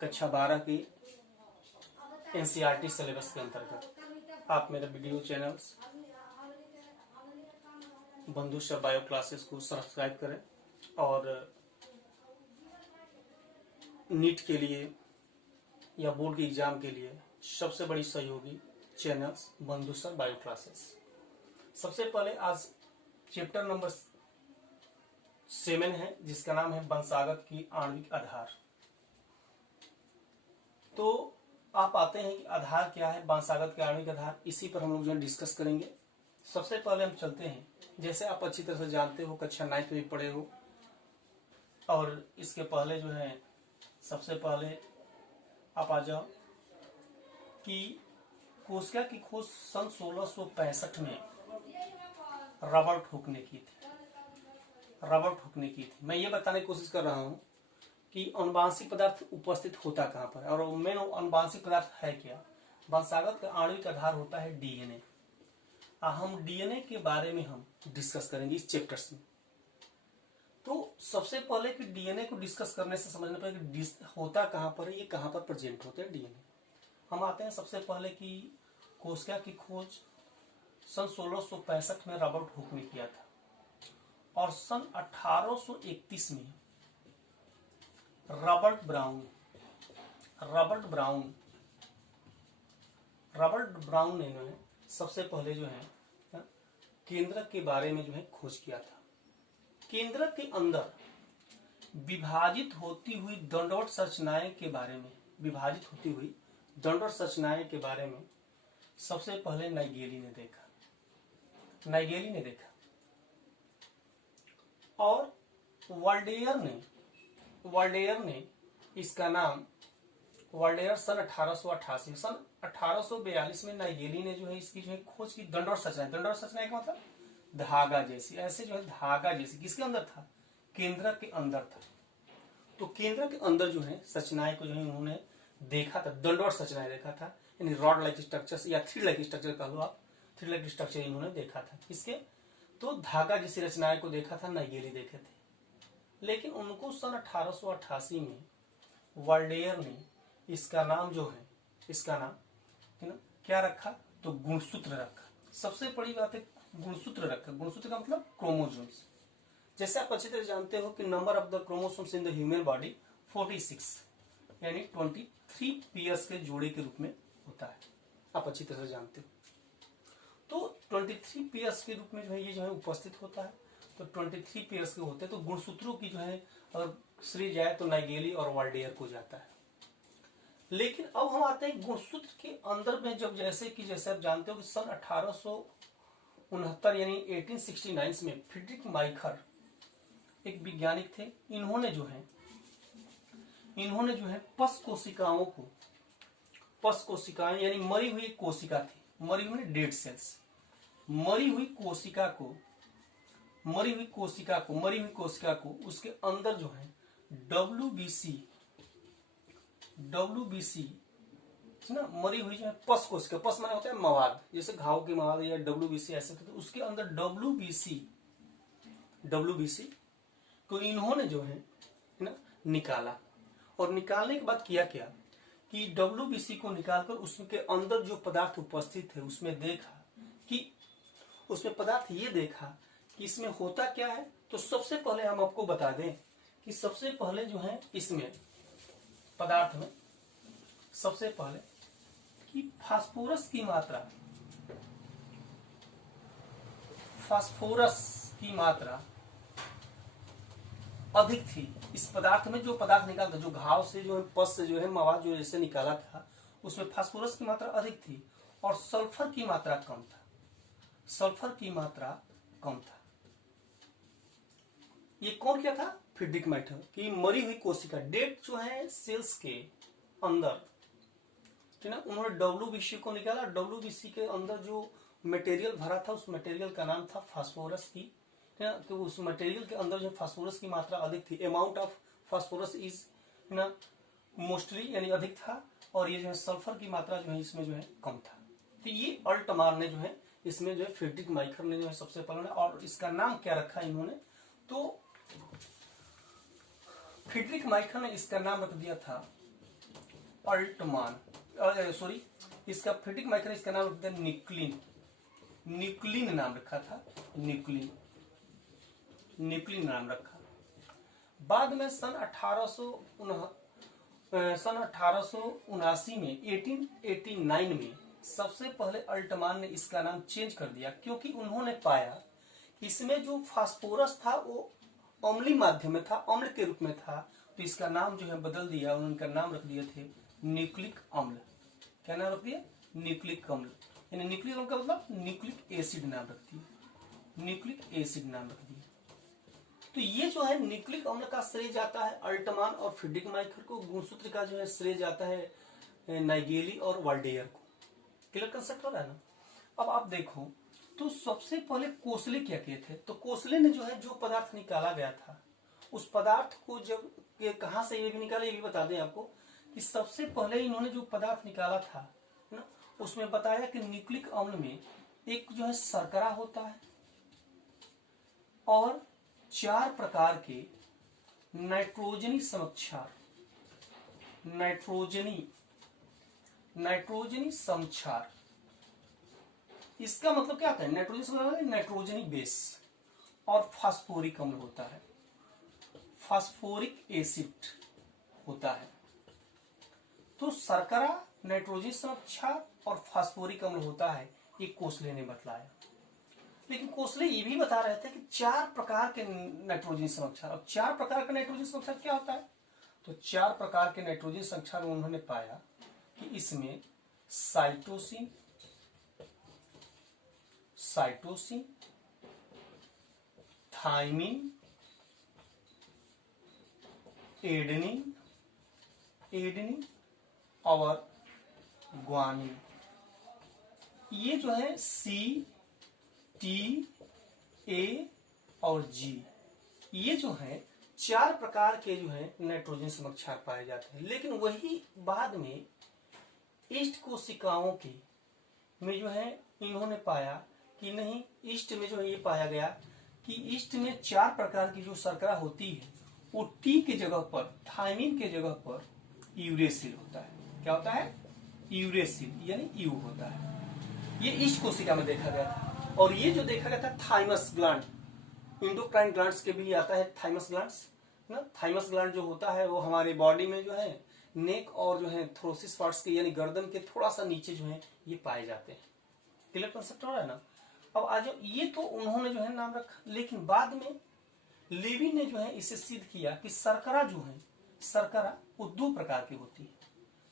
कक्षा 12 की NCERT syllabus के अंतर्गत आप मेरे वीडियो चैनल्स बंधु सर बायो क्लासेस को सब्सक्राइब करें और नीट के लिए या बोर्ड के एग्जाम के लिए सबसे बड़ी सहयोगी चैनल्स बंधु सर बायो क्लासेस। सबसे पहले आज चैप्टर नंबर 7 है जिसका नाम है वंशागत की आणविक आधार। तो आप आते हैं कि आधार क्या है, वंशागत के आणविक आधार, इसी पर हम लोग जो डिस्कस करेंगे। सबसे पहले हम चलते हैं, जैसे आप अच्छी तरह से जानते हो, कक्षा 9 में पढ़े हो, और इसके पहले जो है सबसे पहले आप आ जाओ कि कोशिका की खोज सन 1665 में रबर ठोकने की थी। मैं ये बताने की कोशिश कर रहा हूँ कि अनुवांशिक पदार्थ उपस्थित होता कहाँ पर, और मेन अनुवांशिक पदार्थ है क्या। वंशागत का आणविक आधार होता है डीएनए। हम डीएनए के बारे में हम डिस्कस करेंगे इस चैप्टर्स में। तो सबसे पहले कि डीएनए को डिस्कस करने से समझना पड़ेगा कि होता कहाँ पर है, ये कहाँ पर प्रेजेंट होते हैं डीएनए। हम आते हैं सबसे पहले कि कोशिका की खोज सन 1665 में रॉबर्ट हुक ने किया था, और सन 1831 में रॉबर्ट ब्राउन ने सबसे पहले जो है केंद्रक के बारे में जो है खोज किया था। केंद्रक के अंदर विभाजित होती हुई दंडवत संरचनाएं के बारे में सबसे पहले नाइगेली ने देखा और वाल्डेयर ने इसका नाम सन 1842 में नाइगेली ने जो है इसकी जो है खोज की। दंडवत संरचनाएं का मतलब धागा जैसी, ऐसे जो है धागा जैसी, किसके अंदर था, केंद्रक के अंदर था। तो केंद्रक के अंदर जो है संरचनाएं को जो है उन्होंने देखा था, दंडवत संरचनाएं देखा था, यानी रॉड लाइक स्ट्रक्चर्स या थ्री लाइक स्ट्रक्चर कह लो आप, थ्री लाइक स्ट्रक्चर इन्होंने देखा था। किसके, तो धागा जैसी रचनाएं को देखा था, नाइगेली देखे थे। लेकिन उनको सन 1888 में वाल्डेयर ने इसका नाम जो है, इसका नाम क्या रखा, तो गुणसूत्र रखा। सबसे बड़ी बात है गुणसूत्र रखा। गुणसूत्र का मतलब क्रोमोसोम्स। जैसे आप अच्छी तरह जानते हो कि number of the chromosomes in the human body 46 यानी 23 पेयर्स के जोड़े के रूप में होता है, आप अच्छी तरह से जानते हो। तो 23 पेयर्स के रूप में जो है ये जो है उपस्थित होता है। तो 23 पेयर्स के होते हैं। तो गुणसूत्रों की जो है अगर श्रेय जाए तो नाइगेली और वाल्डेयर को जाता है। लेकिन अब हम आते हैं गुणसूत्र के अंदर में, जब जैसे आप जानते हो कि सन 1869 यानी 1869 में फ्रीडरिक माइखर एक वैज्ञानिक थे। इन्होंने जो है पश कोशिकाएं यानी मरी हुई कोशिका थी, मरी हुई डेड सेल्स, मरी हुई कोशिका को उसके अंदर जो है WBC ना, मरी हुई जो है पश कोशिका, पश माने होता है मवाद, जैसे घाव के मवाद या WBC ऐसे, तो उसके अंदर WBC को इन्होंने जो है ना निकाला। और निकालने के बाद किया क्या कि WBC को निकालकर उसके अंदर जो पदार्थ उपस्थित है उसमें पदार्थ ये देखा कि इसमें होता क्या है। तो सबसे पहले हम आपको बता दें कि सबसे पहले जो है इसमें पदार्थ में सबसे पहले कि फास्फोरस की मात्रा अधिक थी इस पदार्थ में। जो पदार्थ निकाला था, जो घाव से जो है पस से जो है मवाद जो जैसे निकाला था, उसमें फास्फोरस की मात्रा अधिक थी और सल्फर की मात्रा कम था। ये कौन क्या था, फ्रीडरिक माइखर की मरी हुई कोशिका, डेड जो है सेल्स के अंदर, ठीक ना, उन्होंने WBC को निकाला। WBC के अंदर जो मटेरियल भरा था उस मटेरियल का नाम था फास्फोरस की, ना, कि उस मटेरियल के अंदर जो फास्फोरस की मात्रा अधिक थी। अमाउंट ऑफ फास्फोरस इज ना मोस्टली यानी अधिक था, और ये जो है सल्फर की मात्रा जो है इसमें जो है कम था। तो ये अल्टमार ने जो है इसमें जो है फ्रीडरिक माइखर ने जो है सबसे पहले, और इसका नाम क्या रखा इन्होंने, तो फ्रीडरिक माइखर ने इसका नाम रख दिया था अल्टमान, सॉरी इसका फिटिक माइक्रो इसका नाम रख दिया न्यूक्लिन, न्यूक्लिन नाम रखा था, न्यूक्लिन, न्यूक्लिन नाम रखा। बाद में सन 1879 में 1889 में सबसे पहले अल्टमान ने इसका नाम चेंज कर दिया, क्योंकि उन्होंने पाया कि इसमें जो फास्फोरस था वो अम्लीय माध्यम में था, अम्ल के रूप में था, तो इसका नाम जो है बदल दिया, उनका नाम रख दिए थे न्यूक्लिक अम्ल। क्या नाम रख दिया? न्यूक्लिक अम्ल, यानी न्यूक्लिक अम्ल का मतलब न्यूक्लिक एसिड नाम रख दिया, न्यूक्लिक एसिड नाम रख दिया। तो ये जो है न्यूक्लिक अम्ल का श्रेय जाता है अल्टमान और फ्रीडरिक माइखर को, गुणसूत्र का जो है श्रेय जाता है नाइगेली और वाल्डेयर को। क्लियर कंसेप्ट हो रहा है ना। अब आप देखो तो सबसे पहले कोसले क्या किए थे, तो कोसले ने जो है जो पदार्थ निकाला गया था उस पदार्थ को जब कहां से ये भी निकाला ये भी बता दें आपको कि सबसे पहले इन्होंने जो पदार्थ निकाला था ना उसमें बताया कि न्यूक्लिक अम्ल में एक जो है शर्करा होता है और 4 प्रकार के नाइट्रोजनी समक्षार, नाइट्रोजनी समक्षार, इसका मतलब क्या होता है? नाइट्रोजन समक्षार नाइट्रोजनी बेस और फास्फोरिक अम्ल होता है, फास्फोरिक एसिड होता है। तो शर्करा, नाइट्रोजन समक्षार और फास्फोरिक अम्ल होता है, ये कोसले ने बतलाया। लेकिन कोसले ये भी बता रहे थे कि 4 प्रकार के नाइट्रोजन समक्षार, और 4 प्रकार का नाइट्रोजन समक्षार क्या होता है? तो 4 प्रकार के नाइट्रोजन समक्षार में उन्होंने पाया कि इसमें साइटोसिन, थाइमिन, एडेनिन और ग्वानिन, ये जो है C, T, A और G, ये जो है 4 प्रकार के जो है नाइट्रोजन समक्षार पाए जाते हैं। लेकिन वही बाद में ईस्ट कोशिकाओं के में जो है इन्होंने पाया कि नहीं, ईस्ट में जो है ये पाया गया कि ईस्ट में 4 प्रकार की जो शर्करा होती है वो टी के जगह पर, थाइमिन के जगह पर यूरेसिल होता है। क्या होता है? यूरेसिल, यानी यू होता है। ये ईस्ट कोशिका में देखा गया था। और ये जो देखा गया था थाइमस ग्लैंड, इंडोक्राइन ग्लैंड्स के भी आता है थाइमस ग्लैंड्स ना। थाइमस ग्लैंड जो होता है वो हमारे बॉडी में जो है नेक और जो है थ्रोसिस पार्ट्स के यानी गर्दन के थोड़ा सा नीचे जो है ये पाए जाते हैं। क्लियर कंसेप्ट हो रहा है ना। अब आज ये तो उन्होंने जो है नाम रखा, लेकिन बाद में लेविन ने जो है इसे सिद्ध किया कि शर्करा जो है, शर्करा वो 2 प्रकार की होती है।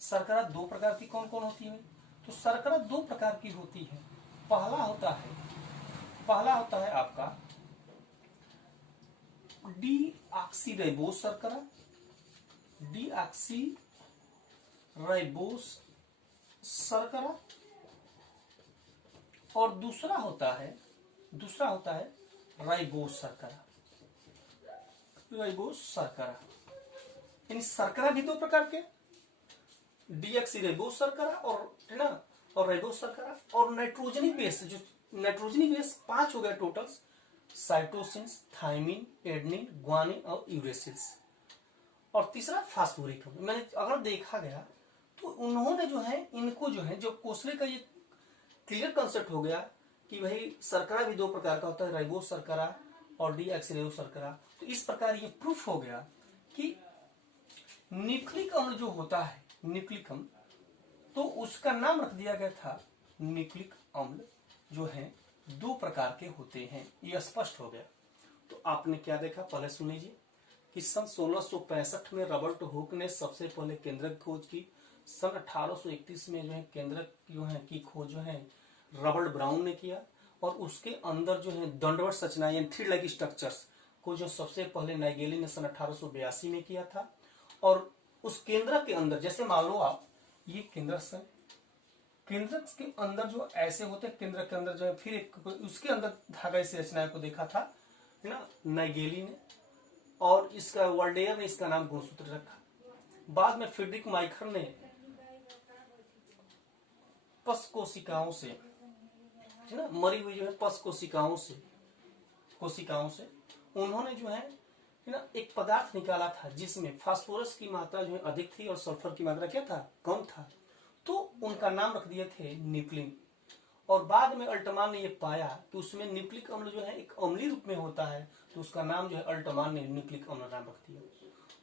शर्करा 2 प्रकार की कौन कौन होती है? तो शर्करा 2 प्रकार की होती है। पहला होता है आपका डीऑक्सीराइबोस शर्करा, डीऑक्सीराइबोस शर्करा, और दूसरा होता है राइबोस शर्करा, राइबोस शर्करा। यानी शर्करा भी 2 प्रकार के, डीऑक्सीराइबोस शर्करा और है ना, और राइबोस शर्करा, और नाइट्रोजनी बेस, जो नाइट्रोजनी बेस 5 हो गया टोटल, साइटोसिन्स, थाइमिन, एडेनिन, ग्वानिन और यूरेसिल्स, और तीसरा फास्फोरिक अम्ल। मैंने अगर देखा गया तो उन्होंने जो है इनको जो है, जो कोसले का ये क्लियर कंसेप्ट हो गया कि भाई शर्करा भी 2 प्रकार का होता है, राइबोस शर्करा और डीऑक्सीराइबोस शर्करा। तो इस प्रकार ये प्रूफ हो गया कि न्यूक्लिक अम्ल जो होता है, न्यूक्लिक अम्ल, तो उसका नाम रख दिया गया था न्यूक्लिक अम्ल, जो है 2 प्रकार के होते हैं। ये स्पष्ट हो गया। तो आपने क्या देखा, पहले सुन लीजिए कि सन 1665 में रॉबर्ट हुक ने सबसे पहले केंद्रक की खोज की। सन 1831 में जो है केंद्रक जो है की खोज जो है रॉबर्ट ब्राउन ने किया, और उसके अंदर जो है दंडवत संरचना यानी 3 लाइक स्ट्रक्चर्स को जो सबसे पहले नाइगेली ने सन 1882 में किया था। और उस केंद्रक के अंदर, जैसे मान लो आप ये केंद्रक से, केंद्रक के अंदर जो ऐसे होते हैं, केंद्रक के अंदर जो है फिर एक उसके अंदर धागा से रचना को देखा था है ना नाइगेली ने, और इसका वाल्डेयर ने इसका नाम गुणसूत्र रखा। बाद में फ्रीडरिक माइखर ने पश कोशिकाओं से है ना, मरी हुई जो है पश कोशिकाओं से उन्होंने जो है है ना एक पदार्थ निकाला था जिसमें फास्फोरस की मात्रा जो है अधिक थी और सल्फर की मात्रा क्या था, कम था। तो उनका नाम रख दिए थे न्यूक्लिन। और बाद में अल्टमान ने ये पाया कि उसमें न्यूक्लिक अम्ल जो है एक अम्लीय रूप में होता है, तो उसका नाम जो है अल्टमान ने न्यूक्लिक अम्ल नाम रख दिया।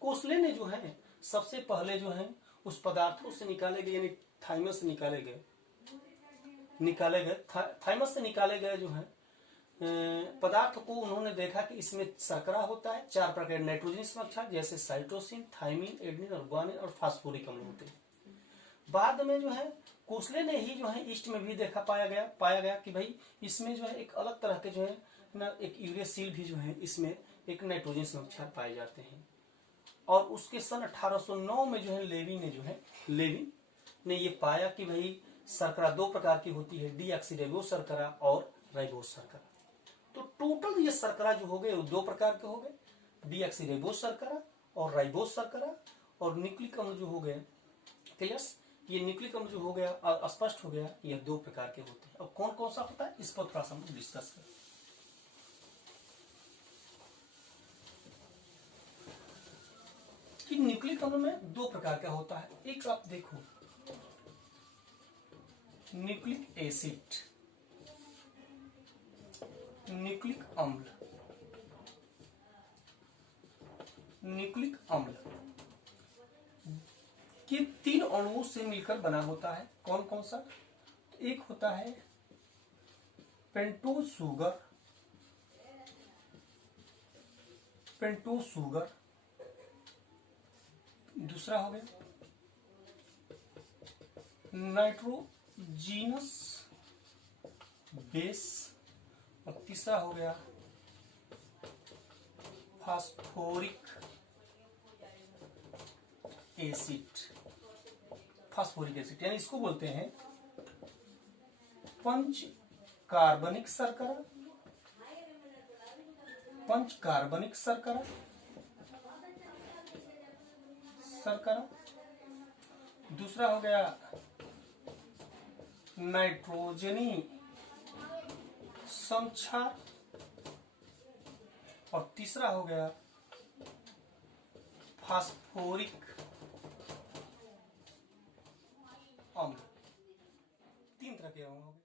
कोसले ने जो है सबसे पहले जो है उस पदार्थों से निकाले गए, यानी थाइमस से निकाले गए थाइमस से निकाले गए जो है पदार्थ को उन्होंने देखा कि इसमें शर्करा होता है, 4 प्रकार नाइट्रोजनस अक्षार जैसे साइटोसिन, थाइमिन, एडेनिन और ग्वानिन और फास्फोरिक अम्ल होते हैं। बाद में जो है कोसले ने ही जो है ईस्ट में भी देखा पाया गया कि भाई इसमें जो है एक अलग तरह के जो है ना एक यूरेसिल भी जो है इसमें एक नाइट्रोजन अक्षार पाए जाते हैं। और उसके सन 1809 में जो है लेविन ने ये पाया कि भाई शर्करा 2 प्रकार की होती है, डीऑक्सीराइबोस शर्करा और राइबोस शर्करा। तो टोटल ये शर्करा जो हो गए वो 2 प्रकार के हो गए, डीऑक्सीराइबोस शर्करा और राइबोस शर्करा। और न्यूक्लिक अम्ल जो हो गए, क्लियर, ये न्यूक्लिक अम्ल जो हो गया स्पष्ट हो गया ये 2 प्रकार के होते हैं। अब कौन कौन सा होता है इस पर थोड़ा सा हम डिस्कस करें। कि न्यूक्लिक अम्ल में 2 प्रकार का होता है। एक आप देखो न्यूक्लिक एसिड, न्यूक्लिक अम्ल, न्यूक्लिक अम्ल के 3 अणुओं से मिलकर बना होता है। कौन कौन सा? तो एक होता है पेंटोज शुगर, दूसरा हो गया नाइट्रोजीनस बेस और तीसरा हो गया फास्फोरिक एसिड। यानी इसको बोलते हैं पंच कार्बनिक शर्करा। दूसरा हो गया नाइट्रोजनी समक्षार और तीसरा हो गया फास्फोरिक अम्ल। 3 तरह के अम्ल हो गए।